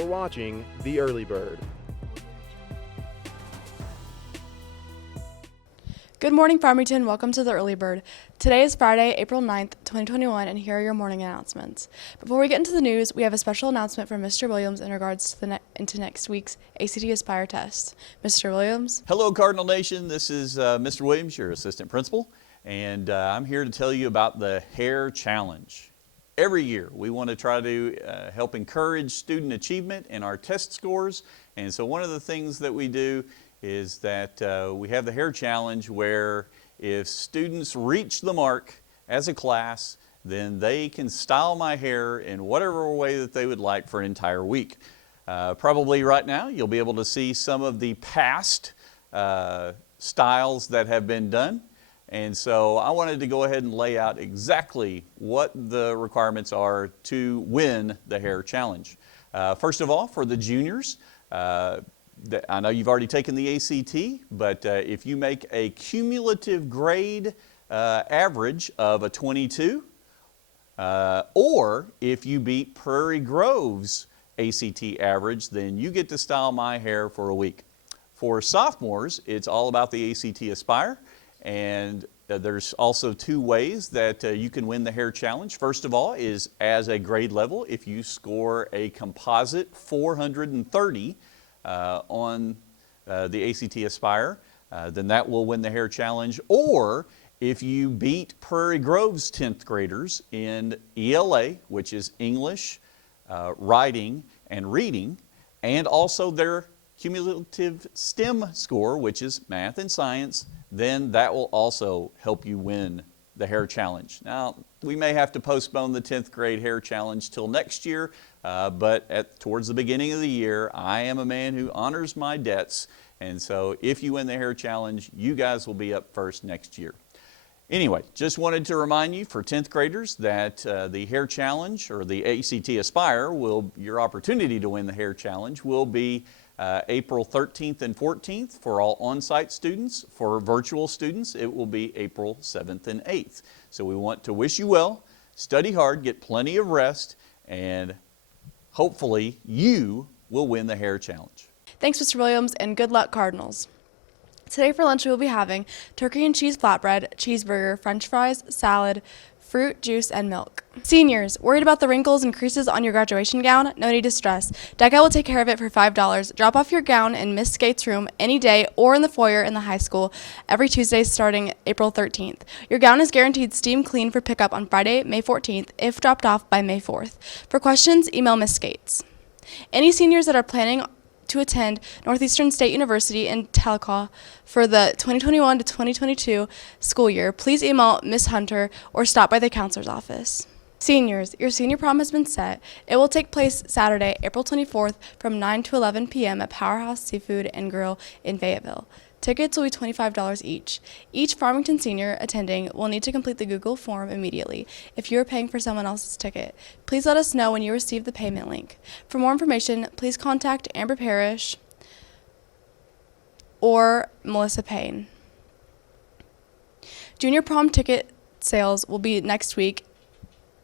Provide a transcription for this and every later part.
You're watching The Early Bird. Good morning, Farmington. Welcome to The Early Bird. Today is Friday, April 9th, 2021, and here are your morning announcements. Before we get into the news, we have a special announcement from Mr. Williams in regards to into next week's ACT Aspire test. Mr. Williams? Hello, Cardinal Nation. This is Mr. Williams, your assistant principal, and I'm here to tell you about the Hair Challenge. Every year, we want to try to help encourage student achievement in our test scores, and so one of the things that we do is that we have the Hair Challenge, where if students reach the mark as a class, then they can style my hair in whatever way that they would like for an entire week. Probably right now you'll be able to see some of the past styles that have been done, and so I wanted to go ahead and lay out exactly what the requirements are to win the Hair Challenge. First of all, for the juniors, I know you've already taken the ACT, but if you make a cumulative grade average of a 22, or if you beat Prairie Grove's ACT average, then you get to style my hair for a week. For sophomores, it's all about the ACT Aspire, and there's also two ways that you can win the Hair Challenge. First of all is as a grade level. If you score a composite 430 on the ACT Aspire, then that will win the Hair Challenge. Or if you beat Prairie Grove's 10th graders in ELA, which is English, writing, and reading, and also their cumulative STEM score, which is math and science, then that will also help you win the Hair Challenge. Now, we may have to postpone the 10th grade Hair Challenge till next year, but towards the beginning of the year, I am a man who honors my debts, and so if you win the Hair Challenge, you guys will be up first next year. Anyway, just wanted to remind you for 10th graders that the Hair Challenge, or the ACT Aspire, your opportunity to win the Hair Challenge will be April 13th and 14th for all on-site students. For virtual students, it will be April 7th and 8th. So we want to wish you well, study hard, get plenty of rest, and hopefully you will win the Hair Challenge. Thanks, Mr. Williams, and good luck, Cardinals. Today for lunch, we will be having turkey and cheese flatbread, cheeseburger, french fries, salad, fruit, juice, and milk. Seniors, worried about the wrinkles and creases on your graduation gown? No need to stress. Deca will take care of it for $5. Drop off your gown in Miss Skate's room any day or in the foyer in the high school every Tuesday starting April 13th. Your gown is guaranteed steam clean for pickup on Friday, May 14th, if dropped off by May 4th. For questions, email Miss Skates. Any seniors that are planning to attend Northeastern State University in Tahlequah for the 2021 to 2022 school year, please email Ms. Hunter or stop by the counselor's office. Seniors, your senior prom has been set. It will take place Saturday, April 24th from 9 to 11 p.m. at Powerhouse Seafood and Grill in Fayetteville. Tickets will be $25 each. Each Farmington senior attending will need to complete the Google form immediately. If you are paying for someone else's ticket, please let us know when you receive the payment link. For more information, please contact Amber Parrish or Melissa Payne. Junior prom ticket sales will be next week,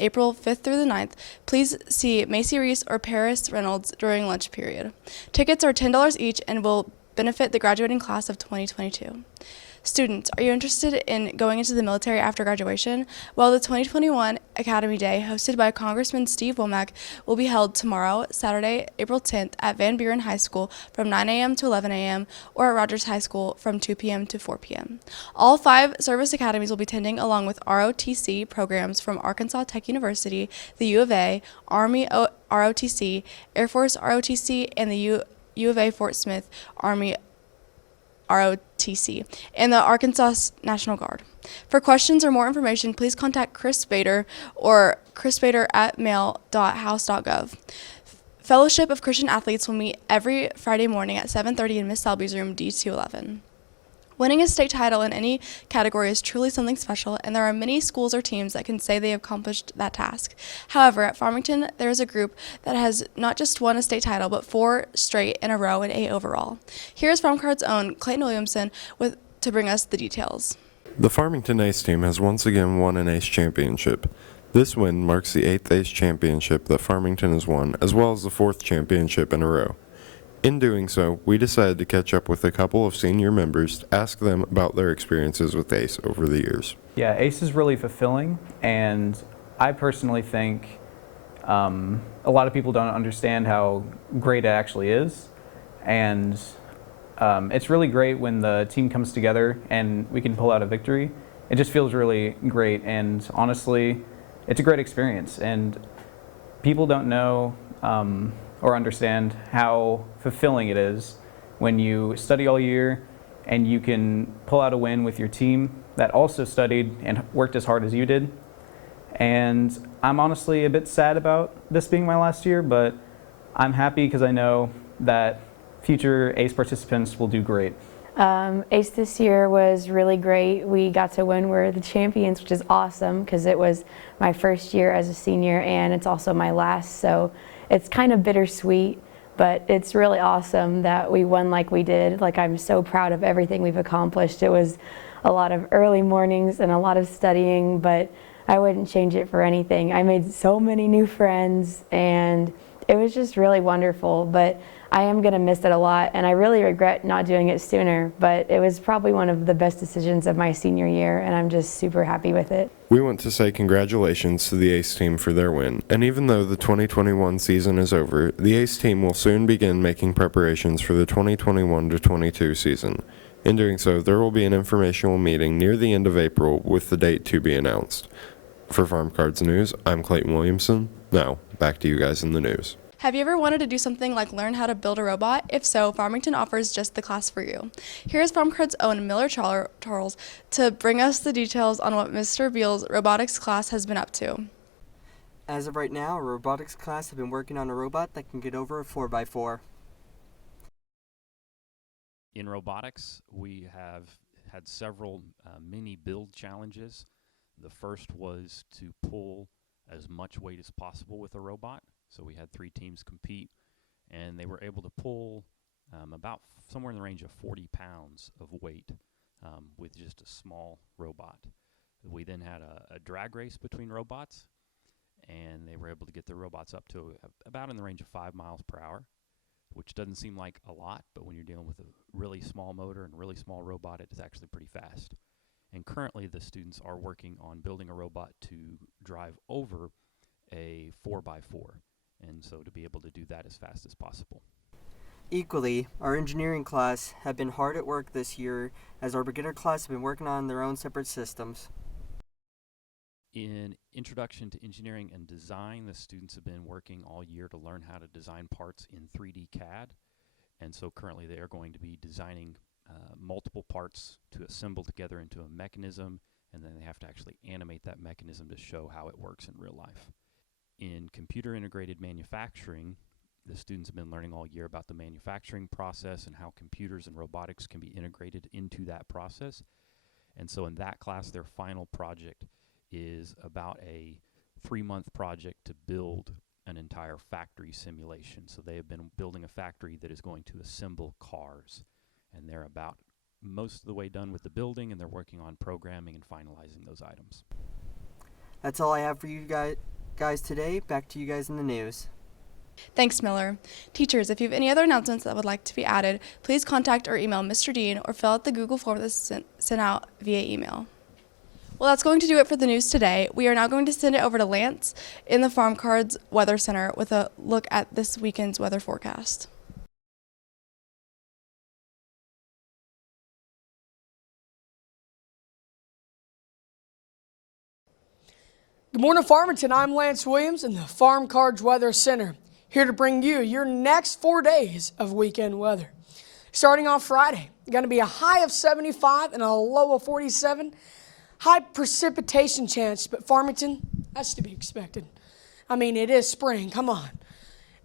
April 5th through the 9th. Please see Macy Reese or Paris Reynolds during lunch period. Tickets are $10 each and will benefit the graduating class of 2022. Students, are you interested in going into the military after graduation? Well, the 2021 Academy Day, hosted by Congressman Steve Womack, will be held tomorrow, Saturday, April 10th, at Van Buren High School from 9 a.m. to 11 a.m. or at Rogers High School from 2 p.m. to 4 p.m. All 5 service academies will be attending, along with ROTC programs from Arkansas Tech University, the U of A, Army ROTC, Air Force ROTC, and the U of A Fort Smith Army ROTC, and the Arkansas National Guard. For questions or more information, please contact Chris Bader or chrisbader@mail.house.gov. Fellowship of Christian Athletes will meet every Friday morning at 7:30 in Miss Selby's room, D211. Winning a state title in any category is truly something special, and there are many schools or teams that can say they have accomplished that task. However, at Farmington, there is a group that has not just won a state title, but 4 straight in a row and 8 overall. Here is FarmCard's own Clayton Williamson to bring us the details. The Farmington Ace team has once again won an Ace championship. This win marks the 8th ACE championship that Farmington has won, as well as the 4th championship in a row. In doing so, we decided to catch up with a couple of senior members to ask them about their experiences with ACE over the years. Yeah, ACE is really fulfilling, and I personally think a lot of people don't understand how great it actually is, and it's really great when the team comes together and we can pull out a victory. It just feels really great, and honestly, it's a great experience, and people don't know or understand how fulfilling it is when you study all year and you can pull out a win with your team that also studied and worked as hard as you did. And I'm honestly a bit sad about this being my last year, but I'm happy because I know that future ACE participants will do great. ACE this year was really great. We got to win. We're the champions, which is awesome because it was my first year as a senior and it's also my last, so it's kind of bittersweet, but it's really awesome that we won like we did. Like, I'm so proud of everything we've accomplished. It was a lot of early mornings and a lot of studying, but I wouldn't change it for anything. I made so many new friends and it was just really wonderful, but I am going to miss it a lot, and I really regret not doing it sooner, but it was probably one of the best decisions of my senior year, and I'm just super happy with it. We want to say congratulations to the ACE team for their win, and even though the 2021 season is over, the ACE team will soon begin making preparations for the 2021-22 season. In doing so, there will be an informational meeting near the end of April with the date to be announced. For Farm Cards News, I'm Clayton Williamson. Now, back to you guys in the news. Have you ever wanted to do something like learn how to build a robot? If so, Farmington offers just the class for you. Here's FarmCard's own Miller Charles to bring us the details on what Mr. Beal's robotics class has been up to. As of right now, our robotics class have been working on a robot that can get over a 4x4. In robotics, we have had several mini build challenges. The first was to pull as much weight as possible with a robot. So we had 3 teams compete, and they were able to pull about somewhere in the range of 40 pounds of weight with just a small robot. We then had a drag race between robots, and they were able to get the robots up to about in the range of 5 miles per hour, which doesn't seem like a lot, but when you're dealing with a really small motor and a really small robot, it is actually pretty fast. And currently the students are working on building a robot to drive over a 4x4. And so to be able to do that as fast as possible. Equally, our engineering class have been hard at work this year as our beginner class have been working on their own separate systems. In Introduction to Engineering and Design, the students have been working all year to learn how to design parts in 3D CAD. And so currently they are going to be designing multiple parts to assemble together into a mechanism, and then they have to actually animate that mechanism to show how it works in real life. In computer integrated manufacturing, the students have been learning all year about the manufacturing process and how computers and robotics can be integrated into that process. And so in that class, their final project is about a 3-month project to build an entire factory simulation. So they have been building a factory that is going to assemble cars, and they're about most of the way done with the building, and they're working on programming and finalizing those items. That's all I have for you guys today. Back to you guys in the news. Thanks, Miller. Teachers, if you have any other announcements that would like to be added, please contact or email Mr. Dean or fill out the Google form that's sent out via email. Well, that's going to do it for the news today. We are now going to send it over to Lance in the Farm Cards Weather Center with a look at this weekend's weather forecast. Good morning, Farmington. I'm Lance Williams in the Farm Cards Weather Center, here to bring you your next 4 days of weekend weather. Starting off Friday, going to be a high of 75 and a low of 47. High precipitation chance, but Farmington, that's to be expected. I mean, it is spring, come on.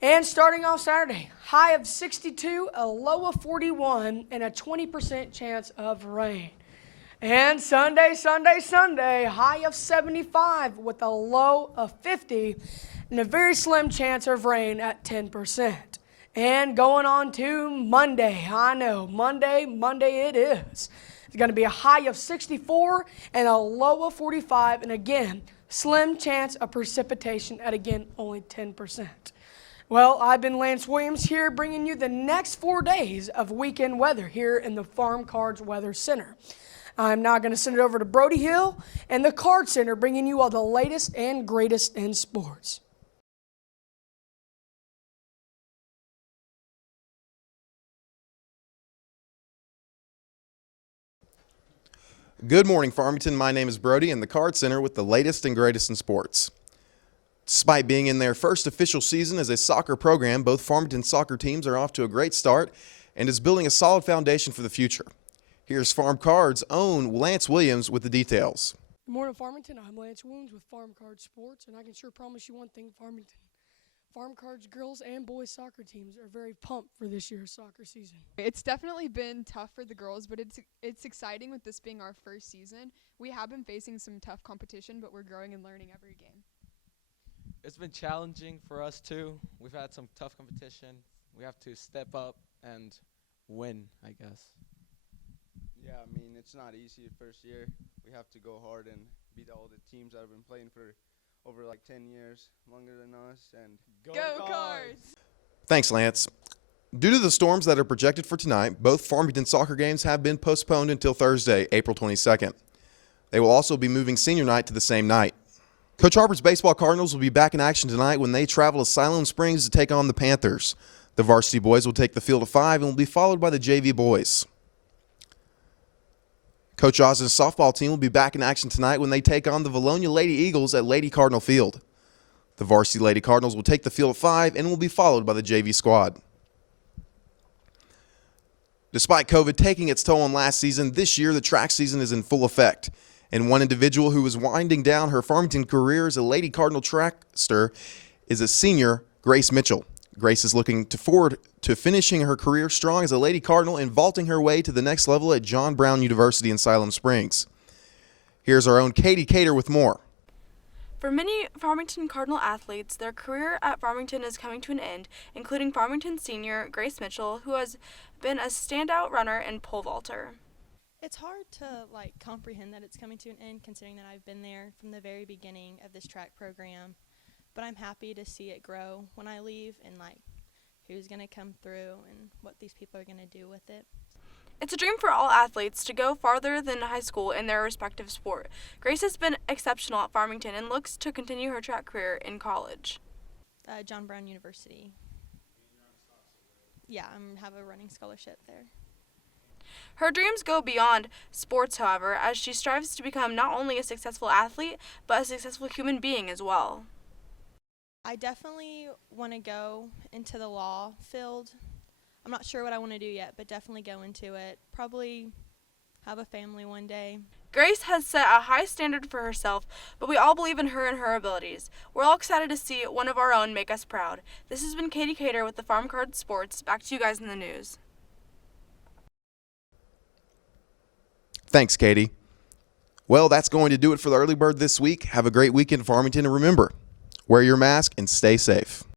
And starting off Saturday, high of 62, a low of 41, and a 20% chance of rain. And Sunday, high of 75 with a low of 50 and a very slim chance of rain at 10%. And going on to Monday, I know, Monday it is. It's going to be a high of 64 and a low of 45, and again, Slim chance of precipitation at, again, only 10%. Well, I've been Lance Williams here bringing you the next 4 days of weekend weather here in the Farm Cards Weather Center. I'm now going to send it over to Brody Hill and the Card Center, bringing you all the latest and greatest in sports. Good morning, Farmington. My name is Brody and the Card Center with the latest and greatest in sports. Despite being in their first official season as a soccer program, both Farmington soccer teams are off to a great start and is building a solid foundation for the future. Here's Farm Cards' own Lance Williams with the details. Good morning, Farmington. I'm Lance Williams with Farm Card Sports, and I can sure promise you one thing, Farmington. Farm Cards girls and boys soccer teams are very pumped for this year's soccer season. It's definitely been tough for the girls, but it's exciting with this being our first season. We have been facing some tough competition, but we're growing and learning every game. It's been challenging for us too. We've had some tough competition. We have to step up and win, I guess. Yeah, I mean, it's not easy the first year. We have to go hard and beat all the teams that have been playing for over like 10 years, longer than us, and Go Cards! Thanks, Lance. Due to the storms that are projected for tonight, both Farmington soccer games have been postponed until Thursday, April 22nd. They will also be moving senior night to the same night. Coach Harper's baseball Cardinals will be back in action tonight when they travel to Siloam Springs to take on the Panthers. The varsity boys will take the field of 5 and will be followed by the JV boys. Coach Oz's softball team will be back in action tonight when they take on the Valonia Lady Eagles at Lady Cardinal Field. The varsity Lady Cardinals will take the field of 5 and will be followed by the JV squad. Despite COVID taking its toll on last season, this year the track season is in full effect. And one individual who is winding down her Farmington career as a Lady Cardinal trackster is a senior, Grace Mitchell. Grace is looking forward to finishing her career strong as a Lady Cardinal and vaulting her way to the next level at John Brown University in Siloam Springs. Here's our own Katie Cater with more. For many Farmington Cardinal athletes, their career at Farmington is coming to an end, including Farmington senior Grace Mitchell, who has been a standout runner and pole vaulter. It's hard to comprehend that it's coming to an end, considering that I've been there from the very beginning of this track program. But I'm happy to see it grow when I leave, and who's going to come through and what these people are going to do with it. It's a dream for all athletes to go farther than high school in their respective sport. Grace has been exceptional at Farmington and looks to continue her track career in college. John Brown University. Yeah, I have a running scholarship there. Her dreams go beyond sports, however, as she strives to become not only a successful athlete, but a successful human being as well. I definitely want to go into the law field. I'm not sure what I want to do yet, but definitely go into it. Probably have a family one day. Grace has set a high standard for herself, but we all believe in her and her abilities. We're all excited to see one of our own make us proud. This has been Katie Cater with the Farm Card Sports. Back to you guys in the news. Thanks, Katie. Well, that's going to do it for the Early Bird this week. Have a great weekend, Farmington, and remember, wear your mask and stay safe.